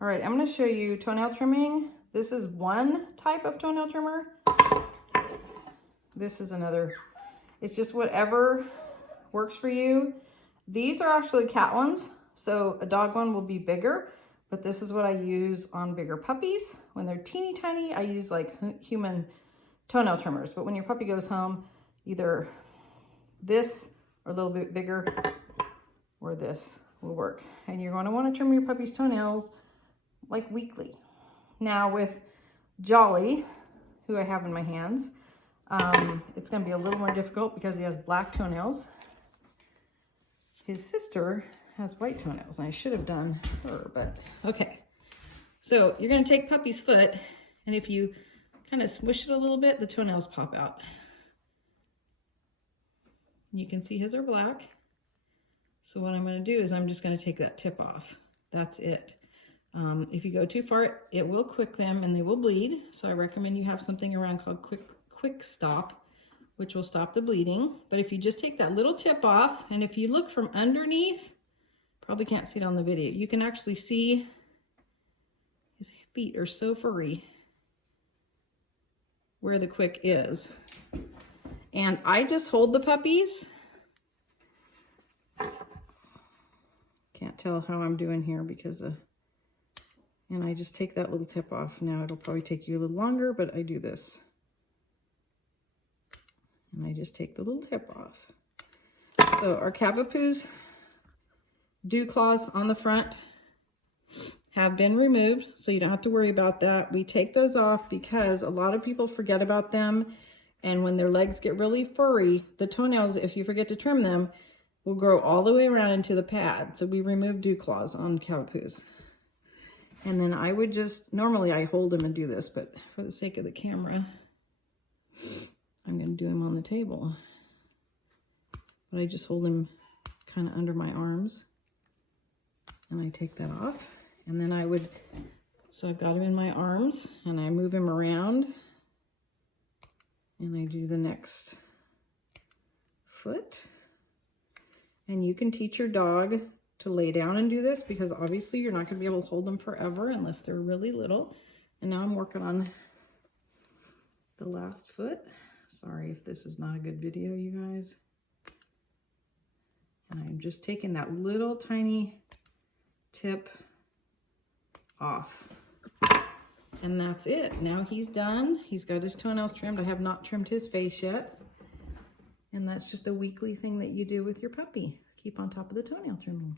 All right, I'm gonna show you toenail trimming. This is one type of toenail trimmer. This is another. It's just whatever works for you. These are actually cat ones, so a dog one will be bigger, but this is what I use on bigger puppies. When they're teeny tiny, I use like human toenail trimmers, but when your puppy goes home, either this or a little bit bigger or this will work. And you're going to want to trim your puppy's toenails like weekly. Now with Jolly, who I have in my hands, it's going to be a little more difficult because he has black toenails. His sister has white toenails, and I should have done her, but okay. So you're going to take puppy's foot, and if you kind of swish it a little bit, the toenails pop out. You can see his are black. So what I'm going to do is I'm just going to take that tip off. That's it. If you go too far, it will quick them and they will bleed. So I recommend you have something around called quick stop, which will stop the bleeding. But if you just take that little tip off, and if you look from underneath, probably can't see it on the video, you can actually see his feet are so furry where the quick is. And I just hold the puppies. Can't tell how I'm doing here because and I just take that little tip off. Now it'll probably take you a little longer, but I do this. And I just take the little tip off. So our Cavapoos dew claws on the front have been removed, so you don't have to worry about that. We take those off because a lot of people forget about them, and when their legs get really furry, the toenails, if you forget to trim them, will grow all the way around into the pad. So we remove dew claws on Cavapoos. And then I would just, normally I hold them and do this, but for the sake of the camera, I'm going to do them on the table. But I just hold them kind of under my arms. And I take that off. And then I would, so I've got him in my arms, and I move him around. And I do the next foot. And you can teach your dog to lay down and do this, because obviously you're not going to be able to hold them forever unless they're really little. And now I'm working on the last foot. Sorry if this is not a good video, you guys. And I'm just taking that little tiny tip off. And that's it. Now he's done. He's got his toenails trimmed. I have not trimmed his face yet. And that's just a weekly thing that you do with your puppy. Keep on top of the toenail trimming.